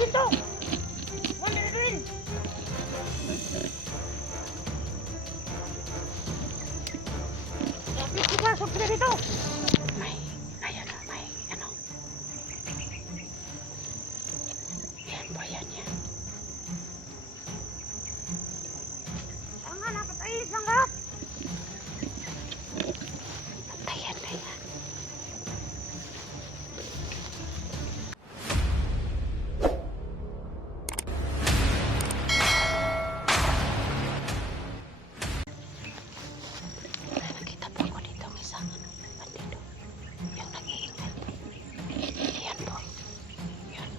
dito. Wala rin. Lapit ko ba? Sobra dito. May, ayan o, may, ano. Yan po, yan. Ang nga, napatay lang ka. Patayan na yan. Nakita po ko dito ang isang bandido. Yung nag-iingat. Yan po. Yan.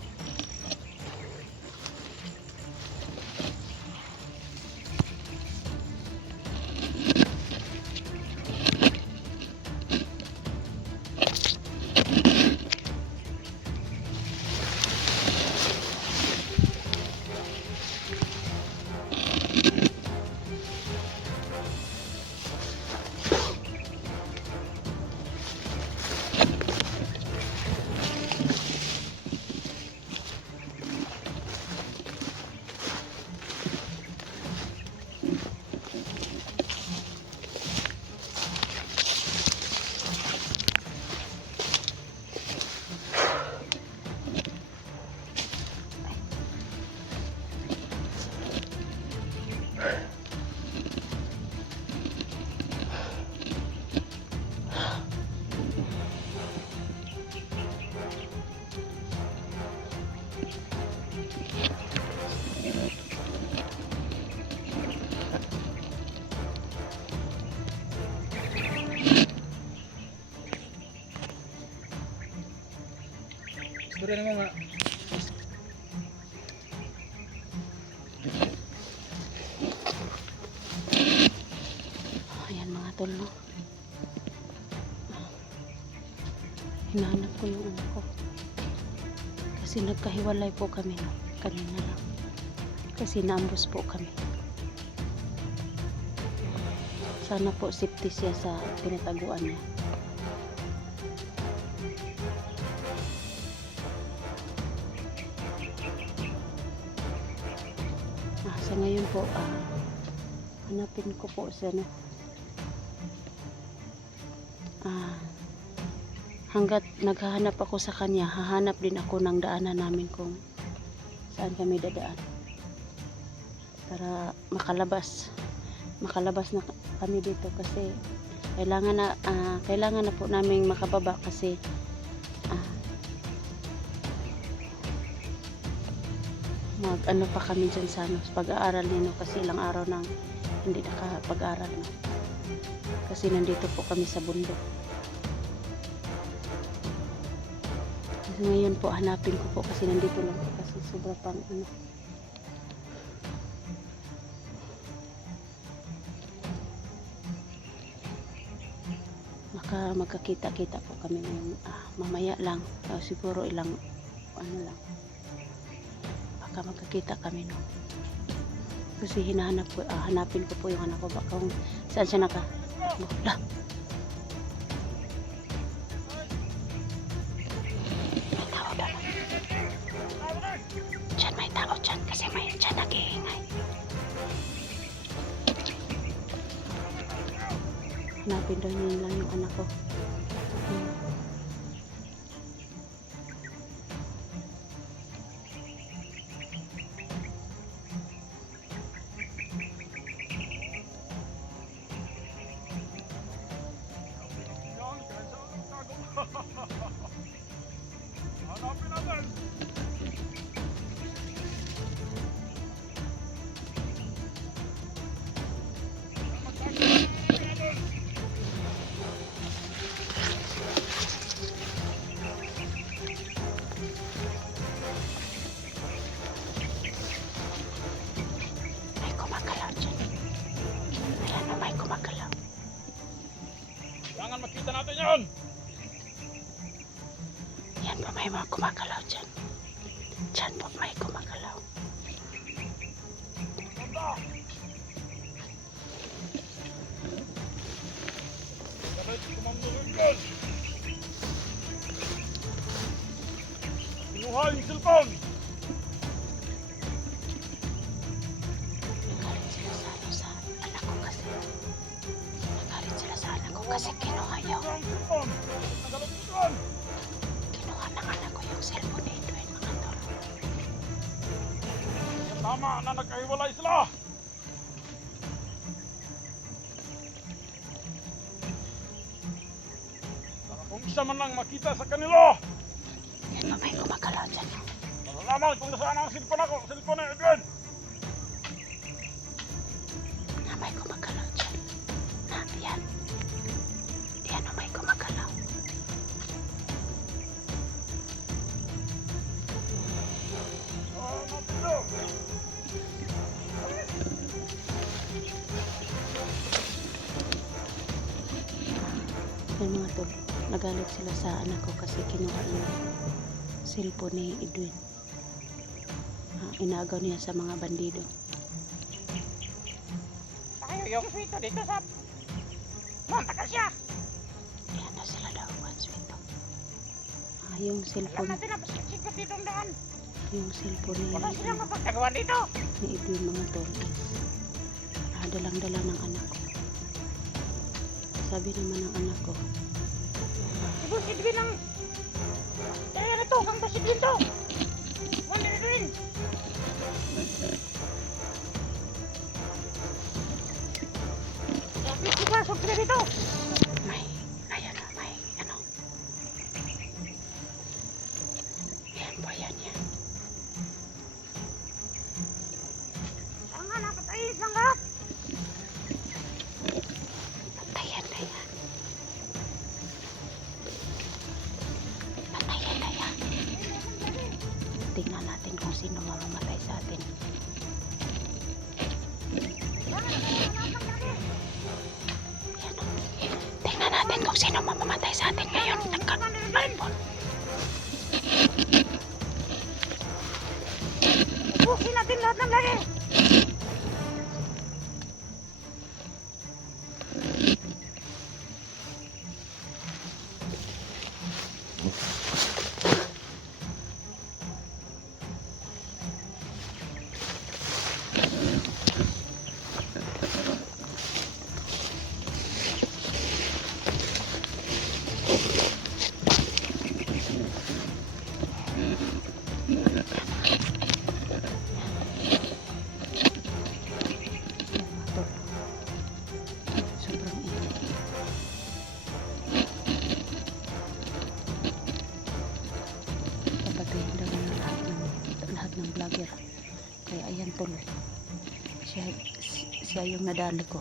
Dure naman nga. Ayan mga tol, no? Hinahanap ko yung anak ko. Kasi nagkahiwalay po kami, no? Kanina lang. Kasi naambos po kami. Sana po safety siya sa pinataguan niya. Sa ngayon po, hanapin ko po siya, no? Hanggat naghahanap ako sa kanya, hahanap din ako ng daanan namin kung saan kami dadaan para makalabas na kami dito kasi kailangan na po naming makababa kasi mag-ano pa kami dyan sa pag-aaral nino kasi ilang araw nang hindi nakapag-aaral, no? Kasi nandito po kami sa bundok. Kasi ngayon po hanapin ko po kasi nandito lang po kasi sobra pang ano. Magkakita-kita po kami ngayon mamaya lang, siguro ilang ano lang baka magkakita kami, no? Kasi hanapin ko po yung anak ko baka kung saan siya nakatakbo. May tao doon. Diyan may tao dyan kasi may dyan nag-iingay. Hanapin daw niya lang yung anak ko. Hanapin natin. May kumagalaw dyan. Ayan o, may kumagalaw. Kailangan makita natin yun. Yan po, may mga kumagalaw dyan. Dyan po may kumagalaw. Punta. Dapat kumamulog yun. Kinuha yung cellphone. Ayaw. Ang cellphone. Nagalot mo doon. Kinuha ng anak ko yung cellphone ni Edwin, mga tol. Tama na nagkahiwalay sila. Para kung isa man lang makita sa kanila, Yan, mamay gumagalaw dyan. malalaman kung nasaan ang cellphone ako, cellphone ni Edwin. Mamay gumagalaw dyan. Na, yan. Yan, mamay gumagalaw. Napito. Yan mga tol, nagalit sila sa anak ko kasi kinuha yung cellphone ni Edwin. Inagaw niya sa mga bandido. Tayo yung swito dito sa Monte Cassia. Yan na sila daw, Juanswito. Yung Alam cellphone, natin na pasikot dito ang daan. yung cellphone Wala silang mapagtagawan dito. ni Edwin mga tol is dalang-dala ng anak ko. Sabi naman ng anak ko, Si Boss Edwin ang... Kaya na to, kang Boss Edwin to. Wala Edwin. Dapat sipasok sila dito. may, ayan na, may, ano. Yan po, yan. Ang anak at ayos lang ka. Patayan na yan. Patayan na yan. Tingnan natin kung sino mamamatay sa atin. Yan o. Tingnan natin kung sino mamamatay sa atin ngayon. Nagka-iPhone. Ubusin natin lahat ng lagi. Yan mga tol. Sobrang init. Papatayin daw na lahat ng vlogger. Kaya ayan tol. Siya yung nadali ko.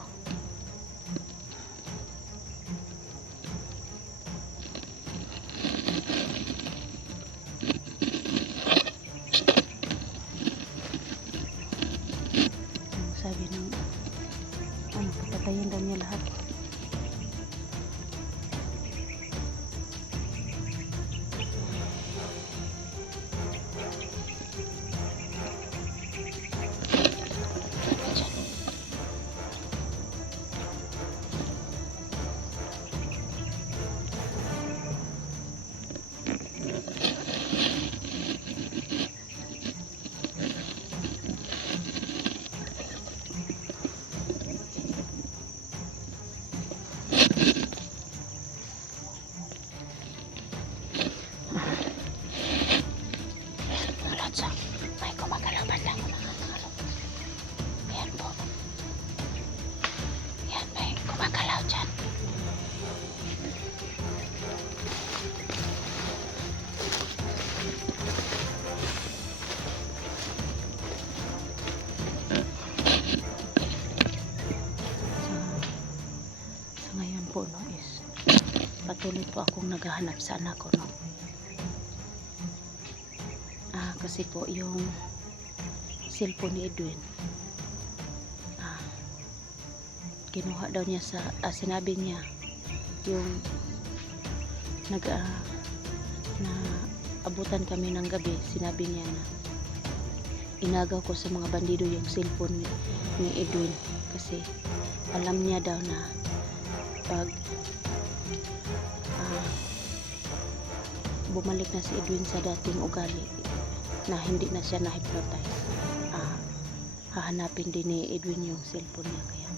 Ang sabi ng papatayin daw niya lahat. Mulot sa may gumagalaw ba lang mga kalok. Yan po. Yan may gumagalaw dyan. Sa ngayon po no is patuloy po akong naghahanap sa anak ko no. Kasi po yung cellphone ni Edwin kinuha daw niya sa sinabi niya yung na abutan kami ng gabi, sinabi niya na inagaw ko sa mga bandido yung cellphone ni Edwin kasi alam niya daw na pag bumalik na si Edwin sa dating ugali na hindi na siya na-hypnotize, hahanapin din ni Edwin yung cellphone niya. Kaya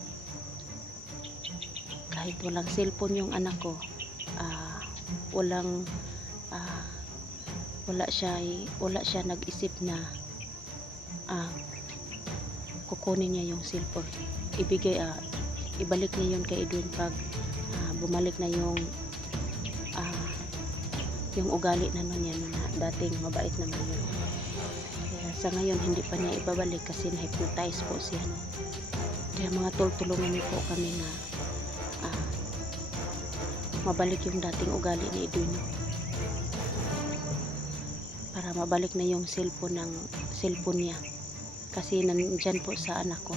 kahit walang cellphone yung anak ko, walang wala siya nag-isip na kukunin niya yung cellphone. Ibalik niya yun kay Edwin pag bumalik na yung ugali na nun yan na dating mabait naman yun. Kaya sa ngayon hindi pa niya ibabalik kasi na-hypnotize po siya, no? Kaya mga tol, tulungan niyo po kami na mabalik yung dating ugali ni Edwin, no? Para mabalik na yung cellphone niya kasi nandyan po sa anak ko.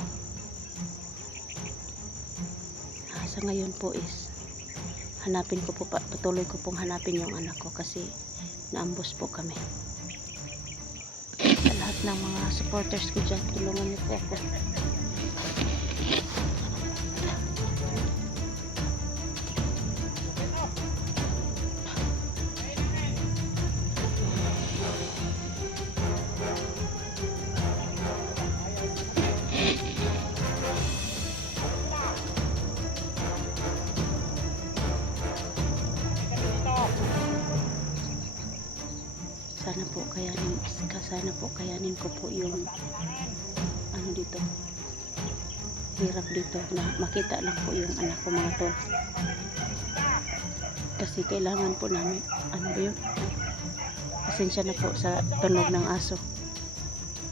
Sa ngayon po is hanapin ko po, patuloy ko pong hanapin yung anak ko kasi naambos po kami. Sa lahat ng mga supporters ko dyan, tulungan niyo po ako. Sana po kayanin ko po yung dito, hirap dito na makita lang po yung anak ko, mga tol. Kasi kailangan po namin, pasensya na po sa tunog ng aso.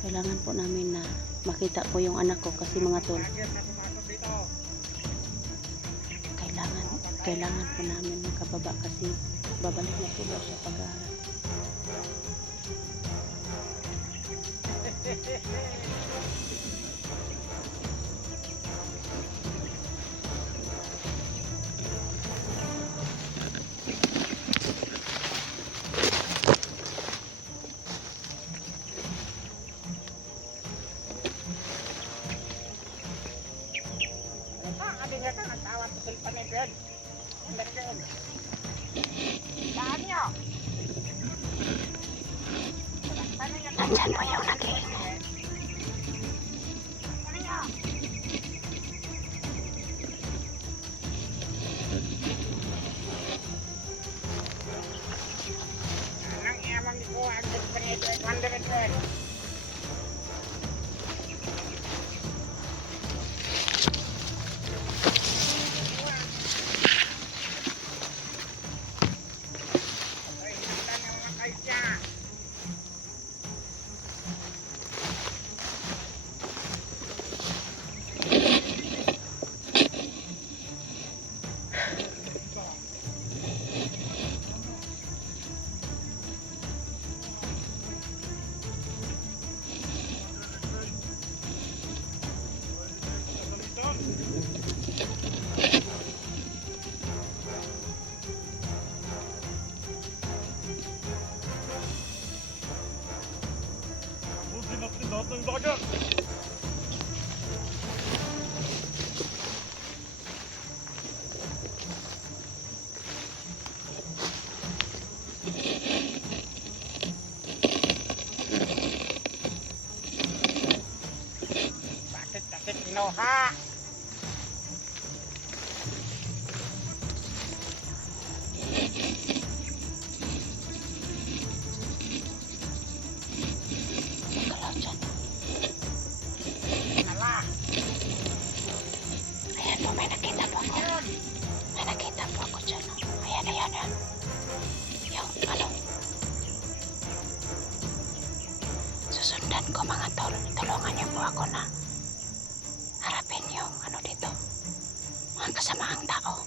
Kailangan po namin na makita po yung anak ko kasi, mga tol, kailangan po namin makababa kasi babalik na po daw siya pag-aaral. Nandyan po yung nag-iingay. Lahat ng dagat. Bakit kasi kinuha? Susundan ko, mga tol. Tulungan niyo po ako na harapin yung dito, mga kasamaang tao.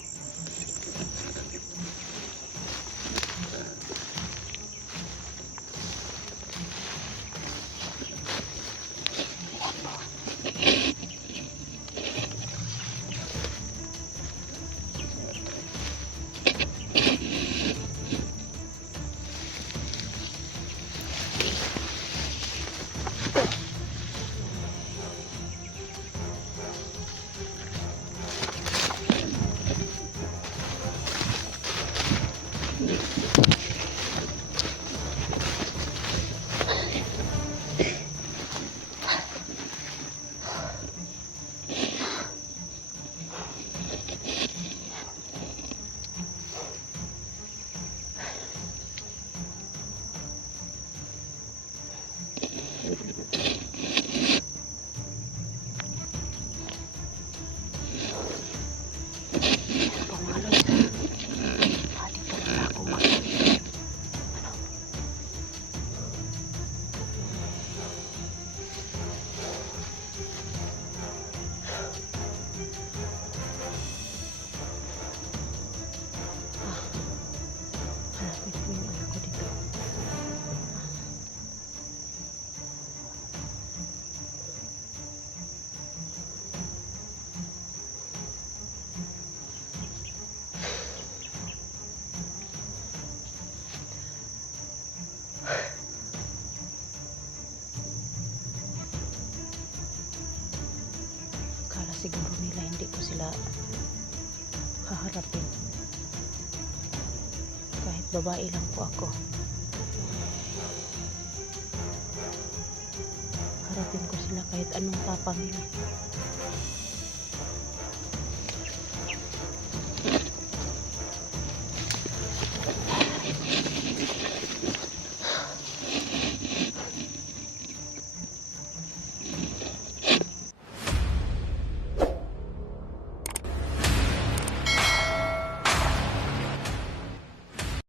Ayan po. siguro nila hindi ko sila haharapin. Kahit babae lang po ako. Harapin ko sila kahit anong tapang nila.